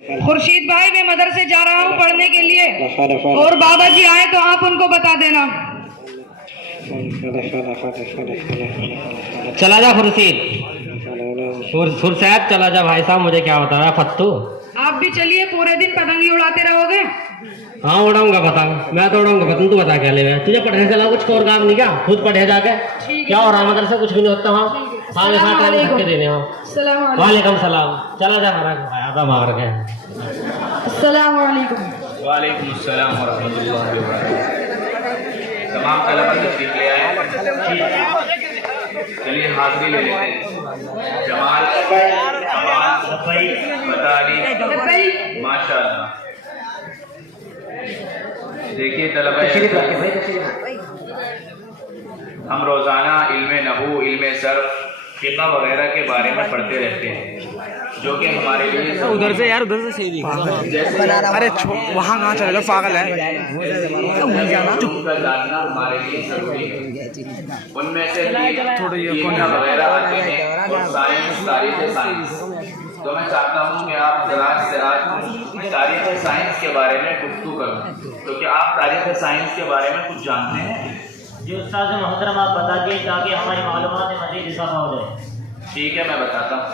खुर्शीद भाई मैं मदरसे जा रहा हूँ पढ़ने के लिए, और बाबा जी आए तो आप उनको बता देना। चला जा खुर्शीद, खुर्शैद चला जा भाई साहब, मुझे क्या बता रहा है फत्तू। आप भी चलिए, पूरे दिन पतंगी उड़ाते रहोगे। हाँ उड़ाऊंगा पतंग, मैं तो उड़ाऊंगा पतंग, तू बता क्या ले रहा है? तुझे पढ़ने चला कुछ और काम नहीं क्या? खुद पढ़े जाके क्या हो रहा है मदरसा? कुछ भी नहीं होता वहाँ, हाँ यहाँ टाइम रख के देने हो। वालेकुम सलाम, चला जा हमारा आधा मार के। वालेकुम अस्सलाम वरहमतुल्लाहि वबरकातुहू। तमाम तलबा तशरीफ ले आए, चलिए हाजिरी ले लेते हैं। जमाल, बताली, माशाअल्लाह। देखिए तलबा, हम रोज़ाना इल्मे नहू, इल्मे सर्फ, फ़िक़्ह वगैरह के बारे में पढ़ते रहते हैं, जो कि हमारे लिए उधर से यार, उधर से सही अरे वहाँ कहाँ चले जाओ, पागल है। का जानना हमारे लिए जरूरी है। उनमें से कीमिया वगैरह आते हैं और साइंस, तारीख़ साइंस। तो मैं चाहता हूँ कि आप आज तारीख़ साइंस के बारे में गुफ्तगू करें। तो क्या आप तारीख़ साइंस के बारे में कुछ जानते हैं? जी उस्ताद मोहतरम आप बता दें ताकि हमारी मालूमात में मज़ीद इजाफा हो जाए। ठीक है, मैं बताता हूँ।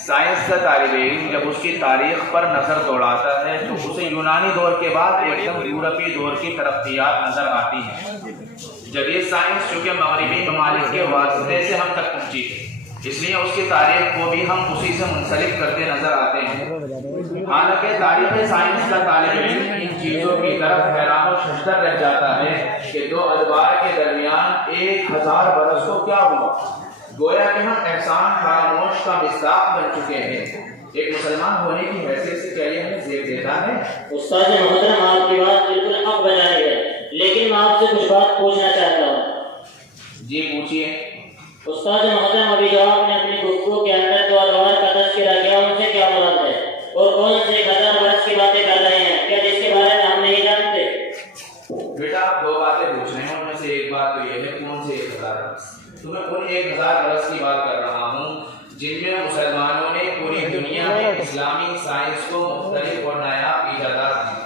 साइंस का तालिब इल्म जब उसकी तारीख पर नज़र दौड़ाता है तो उसे यूनानी दौर के बाद एकदम यूरोपीय दौर की तरक्कियात नज़र आती हैं। जदीद साइंस चूँकि मगरबी ममालिक के वास्ते से हम तक पहुँची है, इसलिए उसकी तारीख को भी हम उसी से मुंसलिक करते नजर आते हैं। हालांकि तारीख़ साइंस का तालिब इल्म इन चीज़ों की तरफ हैरान और शशदर रह जाता है कि दो अदवार के दरमियान 1000 बरस को क्या हुआ। गोया कि हम एहसान फरामोश का मिसाक बन चुके हैं। एक मुसलमान होने की हैसियत से क्या ये हमें ज़ेब देता है? उस्ताद मोहतरम आपकी बात बिल्कुल हक बजाई है, लेकिन मैं आपसे कुछ बात पूछना चाहता हूँ। जी पूछिए। उस्ताद मोहतरम अभी जो आपने अपनी गुफ्तगू के अंदर दो अदवार का तज़किरा किया, उनसे क्या मुराद है और कौन से 1000 बरस की बातें कर रहे हैं, क्या जिसके बारे में हम नहीं जानते? बेटा आप दो बातें पूछ रहे हैं, उनमें से एक बात तो ये है कौन से 1000 बरस। तो मैं उन 1000 बरस की बात कर रहा हूँ जिनमें मुसलमानों ने पूरी दुनिया में इस्लामी साइंस को मुख्तलिफ और नायाब इजादात दी,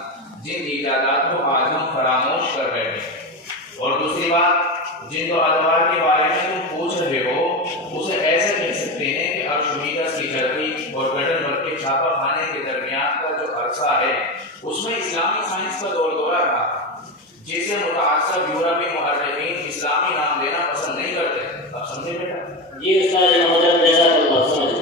जिन इजादात को आज हम फरामोश कर रहे हैं। और दूसरी बात, जिन दो अदवार के बारे में तुम पूछ रहे हो उसे ऐसे कह सकते हैं कि अर्शमीदस की धरती और गटरबर्ग के छापा खाने के दरमियान का जो अरसा है उसमें इस्लामी साइंस का दौर दौरा रहा, जिसे मुतअस्सिब यूरोपीय मुहर्रिखीन इस्लामी नाम देना पसंद नहीं करते। आप समझे बेटा? जी उस्ताद मोहतरम जज़ाकल्लाह, समझ।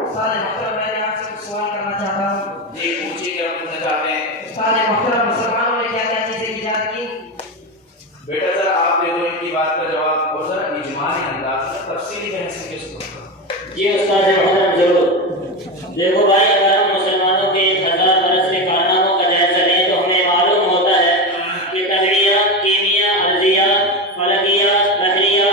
उस्ताद मोहतरम मैं आपसे कुछ सवाल करना चाहता हूँ। जी पूछिए, क्या पूछना चाहते हैं? उस्ताद मोहतरम मुसलमानों ने क्या क्या चीजें ईजाद की? बेटा जरा आप दे दो इनकी बात का जवाब और जरा इजमाली अंदाज में तफसीली बहस के सुनो। जी उस्ताद मोहतरम जरूर। देखो भाई, अगर हम मुसलमानों के 1000 बरस के कारनामों का जायजा लें तो हमें मालूम होता है कि तहरीया, कीमिया, अर्जिया, फलकिया, बहरिया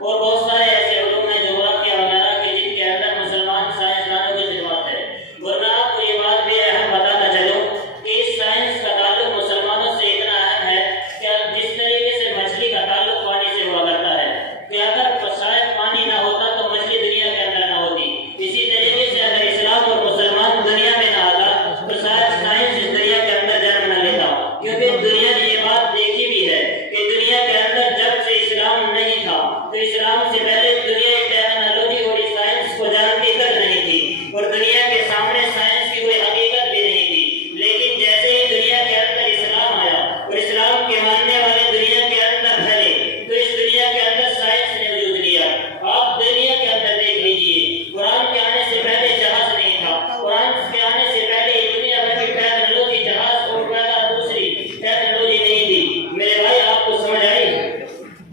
और बहुत सारे ऐसे उलूम हैं जोग्राफिया वगैरह के जिनके अंदर मुसलमान साइंसदानों की खिदमत है। और मैं आपको ये बात भी अहम बताता चलूँ कि इस साइंस का ताल्लुक मुसलमानों से इतना अहम है कि जिस तरीके से मछली का ताल्लुक पानी से हुआ करता है कि अगर शायद पानी ना होता तो मछली दुनिया के अंदर ना होती, इसी तरीके से अगर इस्लाम और मुसलमान दुनिया में ना आता तो शायद साइंस इस दुनिया के अंदर जन्म न लेता, क्योंकि दुनिया ने ये बात देखी भी है कि दुनिया के अंदर जब से इस्लाम नहीं था तो इस्लाम से पहले दुनिया टेक्नोलॉजी और साइंस को जानती तक नहीं थी और दुनिया के सामने साइंस की कोई हकीकत भी नहीं थी। लेकिन जैसे ही दुनिया के अंदर इस्लाम आया और इस्लाम के मानने वाले दुनिया के अंदर फैले तो इस दुनिया के अंदर साइंस ने वजूद लिया। आप दुनिया के अंदर देख लीजिए, कुरान के आने से पहले जहाज नहीं था, कुरान के आने से पहले दुनिया भर की टेक्नोलॉजी, जहाज और दूसरी टेक्नोलॉजी नहीं थी। मेरे भाई आपको समझ आई?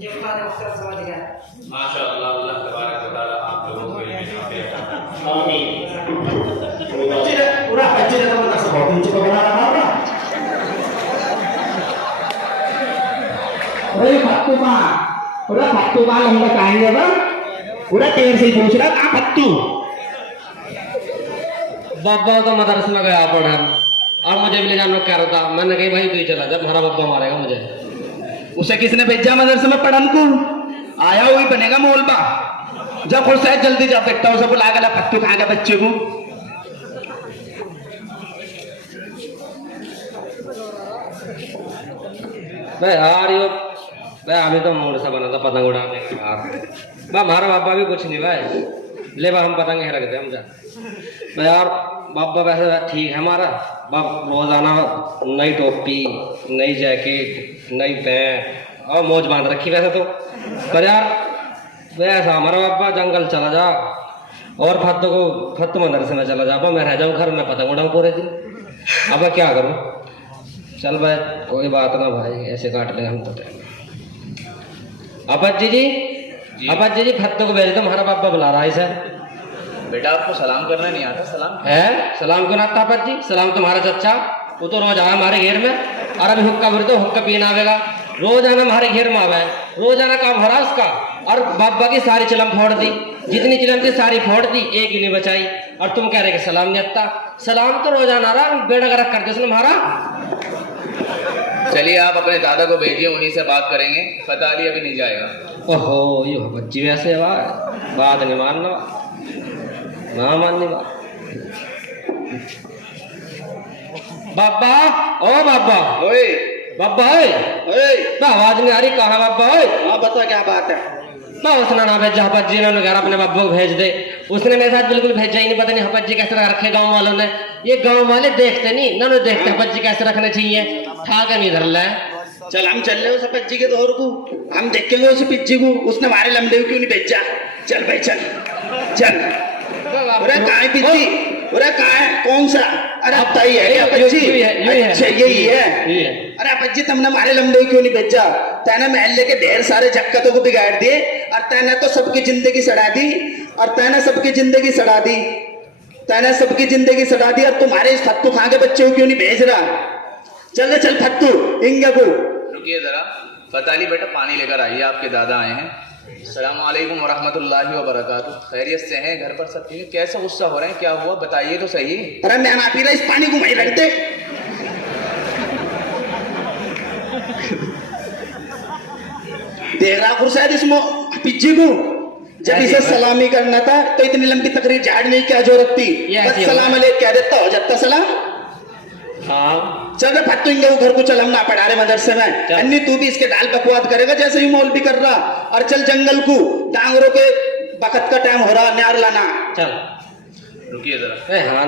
ये उस्ताद मोहतरम समझ गया। माशाअल्लाह, अल्लाह तबारक व तआला आप लोगों को इल्म नाफिअ। आमीन। पूरा बच्चे का मतलब सब बहुत नीचे को बना रहा होगा। अरे फत्तू माल हम बताएंगे बा, पूरा तेर से पूछ रहा कहाँ फत्तू। बाबा तो मदरसे में गया पढ़ा और मुझे भी ले जाना कह रहा था। मैंने कही भाई तू ही चला जा, हमारा बाबा मारेगा मुझे। उसे किसने भेजा मदरसे में पढ़न को? आया हुई बनेगा मोलबा। जब खुर्शैद जल्दी जा बेटा उसे बुला गया फत्तू खा गया बच्चे को। भाई यार यो भाई अभी तो मूड सा बना था पतंग उड़ाने का यार। भाई हमारा बाबा भी कुछ नहीं भाई, ले भाई हम पतंग ही रखते हम जा भाई यार। बाबा वैसे ठीक है हमारा बाप, रोजाना नई टोपी, नई जैकेट, नई पैंट और मौज बांध रखी वैसे तो। पर यार वैसा हमारा बाबा जंगल चला जा और फत्तू मदरसे में चला जा, मैं रह जाऊँ घर में पतंग उड़ाऊँ पूरे दिन। अब मैं क्या करूँ? चल भाई कोई बात ना भाई, ऐसे काट लेंगे हम तो। अपाजी जी, अपाजी जी फत्तू को भेज दो, हमारा बाबा बुला रहा है सर। बेटा आपको सलाम करना नहीं आता? सलाम है सलाम क्यों ना आता अपाजी? सलाम तुम्हारा चच्चा वो तो रोज आया हमारे घेर में, और अभी हुक्का भर दो, हुक्का पीना आवेगा। रोज आना हमारे घेर में आवा है, रोज आना काम भरा उसका। और बाबा की सारी चिलम फोड़ दी, जितनी चिलम थी सारी फोड़ दी, एक ही नहीं बचाई। और तुम कह रहे कि सलाम नहीं आता? सलाम तो रोजाना रहा, बेड़ा गर्क कर दे उसने हमारा। चलिए आप अपने दादा को भेजिए, उन्हीं से बात करेंगे। फतेह अली अभी नहीं जाएगा। ओहो यो बच्ची वैसे बात नहीं मानना ना माननी बात। बाबा ओ बाबा ओए बाबा ओए आवाज नहीं आ रही, कहाँ बाबा ओए? हाँ बता क्या बात है? मैं उसने ना भेजा हपज्जी ने घर अपने बाबू को भेज दे, उसने मेरे साथ बिल्कुल भेजा ही नहीं। पता नहीं हपज्जी कैसे रखे गांव वालों ने, ये गांव वाले देखते नहीं ना, देखते हपज्जी कैसे रखने चाहिए। ठाक नहीं धर ले। चल हम चल रहे उस पज्जी के दौर को, हम देखेंगे उस पिज्जी को, उसने हमारे लंबे क्यों नहीं भेजा। चल भाई चल चल। अरे कहाँ है पिज्जी? अरे कहाँ है? कौन सा? अरे बताई है क्या पज्जी? अच्छा यही है। अरे पज्जी तुमने हमारे लंबे क्यों नहीं भेजा? तैने महल्ले के ढेर सारे जक्कतों को बिगाड़ दिए, और तैने तो सबकी जिंदगी सड़ा दी, और तैने सबकी जिंदगी सड़ा दी, तैने सबकी जिंदगी सड़ा दी। और तुम्हारे इस फत्तू खां के बच्चे को क्यों नहीं भेज रहा? चल रे चल फत्तू इंगे को। रुकिए जरा, फतेह अली बेटा पानी लेकर आइए, आपके दादा आए हैं। अस्सलाम वालेकुम वरहमतुल्लाहि वबरकातुहू। खैरियत से हैं? घर पर सब ठीक है? कैसे गुस्सा हो रहे हैं, क्या हुआ बताइए तो सही। अरे मैं ना पी रहा, इस पानी को वहीं रख दे। देख रहा खुर्शाद इसमें पिज्जी को, जब इसे सलामी करना था तो इतनी लंबी तकरीर झाड़ने की क्या जरूरत थी? बस सलाम अलैकुम कह देता, हो जाता सलाम। हाँ चल रहे फत्तू इंगे घर को, चल हम ना पढ़ा रहे मदरसे में। अन्नी तू भी इसके डाल बकवाद करेगा जैसे ही मौल भी कर रहा। और चल जंगल को, डांगरों के बखत का टाइम हो रहा, न्यार लाना। चल रुकिए जरा। हाँ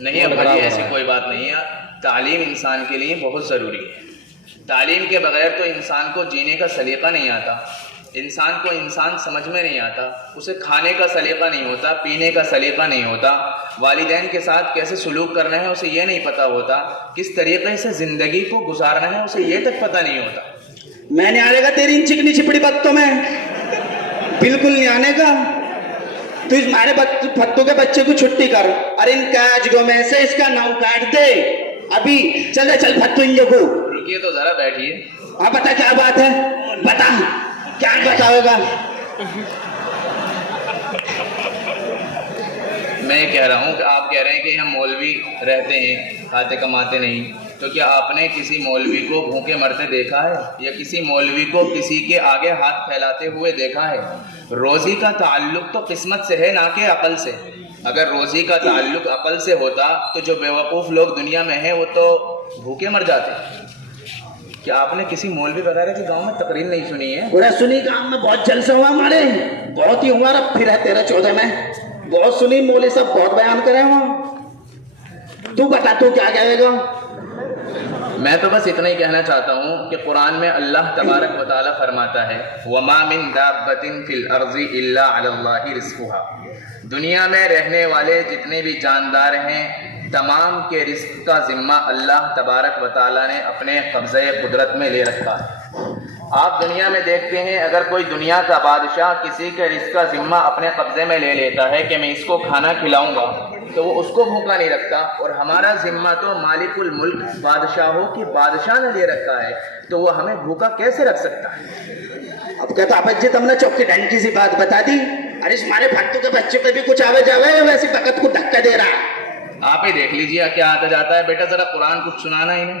नहीं अब्बा जी ऐसी कोई बात नहीं है। तालीम इंसान के लिए बहुत ज़रूरी है। तालीम के बगैर तो इंसान को जीने का सलीका नहीं आता, इंसान को इंसान समझ में नहीं आता, उसे खाने का सलीका नहीं होता, पीने का सलीका नहीं होता, वालिदैन के साथ कैसे सलूक करना है उसे ये नहीं पता होता, किस तरीके से ज़िंदगी को गुजारना है उसे ये तक पता नहीं होता। मैंने आने तेरी इन चिकनी चिपड़ी बातों में बिल्कुल नहीं आने का। तू इस हमारे फत्तू के बच्चे को छुट्टी कर, अरे इन काजगो में से इसका नाम काट दे अभी। चल चल फत्तू इंगे को। रुकिए तो जरा बैठिए। हाँ बता क्या बात है, बता क्या बताओगा? मैं कह रहा हूँ कि आप कह रहे हैं कि हम मौलवी रहते हैं, खाते कमाते नहीं, तो क्या आपने किसी मौलवी को भूखे मरते देखा है या किसी मौलवी को किसी के आगे हाथ फैलाते हुए देखा है? रोज़ी का ताल्लुक तो किस्मत से है ना कि अकल से। अगर रोज़ी का ताल्लुक अकल से होता तो जो बेवकूफ़ लोग दुनिया में हैं वो तो भूखे मर जाते। क्या आपने किसी मौलवी वगैरह के गांव में तकरीर नहीं सुनी है? पूरा सुनी, गांव में बहुत जलसा हुआ हमारे, बहुत ही हुआ। अब फिर है 13-14 में बहुत सुनी, मौलवी सब बहुत बयान करे वहाँ। तू बता तू क्या कहेगा? मैं तो बस इतना ही कहना चाहता हूँ कि कुरान में अल्लाह तबारक व तआला फरमाता है वमा मिन दाब्बतिन फिल अर्ज़ि इल्ला अलल्लाहि रिज़्क़ुहा। दुनिया में रहने वाले जितने भी जानदार हैं तमाम के रिस्क का जिम्मा अल्लाह तबारक व तआला ने अपने कब्ज़े कुदरत में ले रखा है। आप दुनिया में देखते हैं अगर कोई दुनिया का बादशाह किसी के रिस्क का जिम्मा अपने कब्ज़े में ले लेता है कि मैं इसको खाना खिलाऊंगा, तो वो उसको भूखा नहीं रखता। और हमारा जिम्मा तो मालिकुल मुल्क बादशाहों की बादशाह ने ले रखा है, तो वो हमें भूखा कैसे रख सकता है? अब कहता अबज्जी तुमने चौकी डंकी सी बात बता दी। अरे हमारे फट्टू के बच्चे पे भी कुछ आवे जावे, वैसी बकत को धक्का दे रहा। आप ही देख लीजिए क्या आता जाता है। बेटा जरा कुरान कुछ सुनाना इन्हें।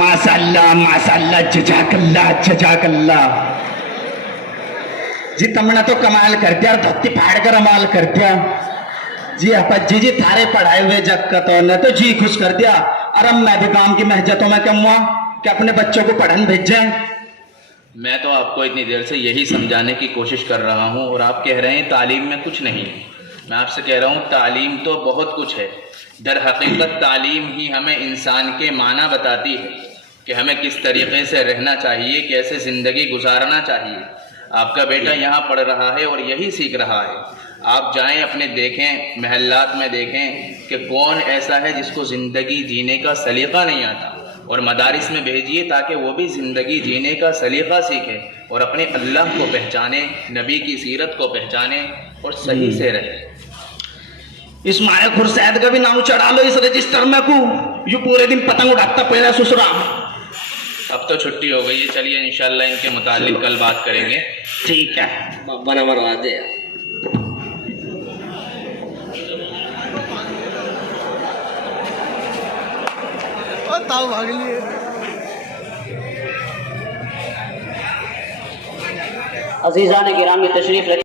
माशाल्लाह जजाकल्ला जी तुमने तो कमाल कर दिया और धोती फाड़ कर अमाल कर दिया जी अप्पा जी थारे पढ़ाए हुए जग का तो ने तो जी खुश कर दिया। और अब मैं भी काम की महजतों में कहूँगा कि अपने बच्चों को पढ़न भेजें। मैं तो आपको इतनी देर से यही समझाने की कोशिश कर रहा हूँ और आप कह रहे हैं तालीम में कुछ नहीं है। मैं आपसे कह रहा हूँ तालीम तो बहुत कुछ है। दर हकीकत तालीम ही हमें इंसान के माना बताती है कि हमें किस तरीके से रहना चाहिए, कैसे ज़िंदगी गुजारना चाहिए। आपका बेटा यहाँ पढ़ रहा है और यही सीख रहा है। आप जाएं अपने देखें, महल्लात में देखें कि कौन ऐसा है जिसको ज़िंदगी जीने का सलीक़ा नहीं आता, और मदारिस में भेजिए ताकि वो भी ज़िंदगी जीने का सलीक़ा सीखे और अपने अल्लाह को पहचाने, नबी की सीरत को पहचाने और सही से रहे। इस माया खुरसैद का भी नाम चढ़ा लो इस रजिस्टर में को यू पूरे दिन पतंग उड़ाता पड़ा ससुरा। अब तो छुट्टी हो गई है, चलिए इंशाल्लाह इनके मुतालिक कल बात करेंगे। ठीक है बना मरवा दे। अजीज़ान गिरामी तशरीफ़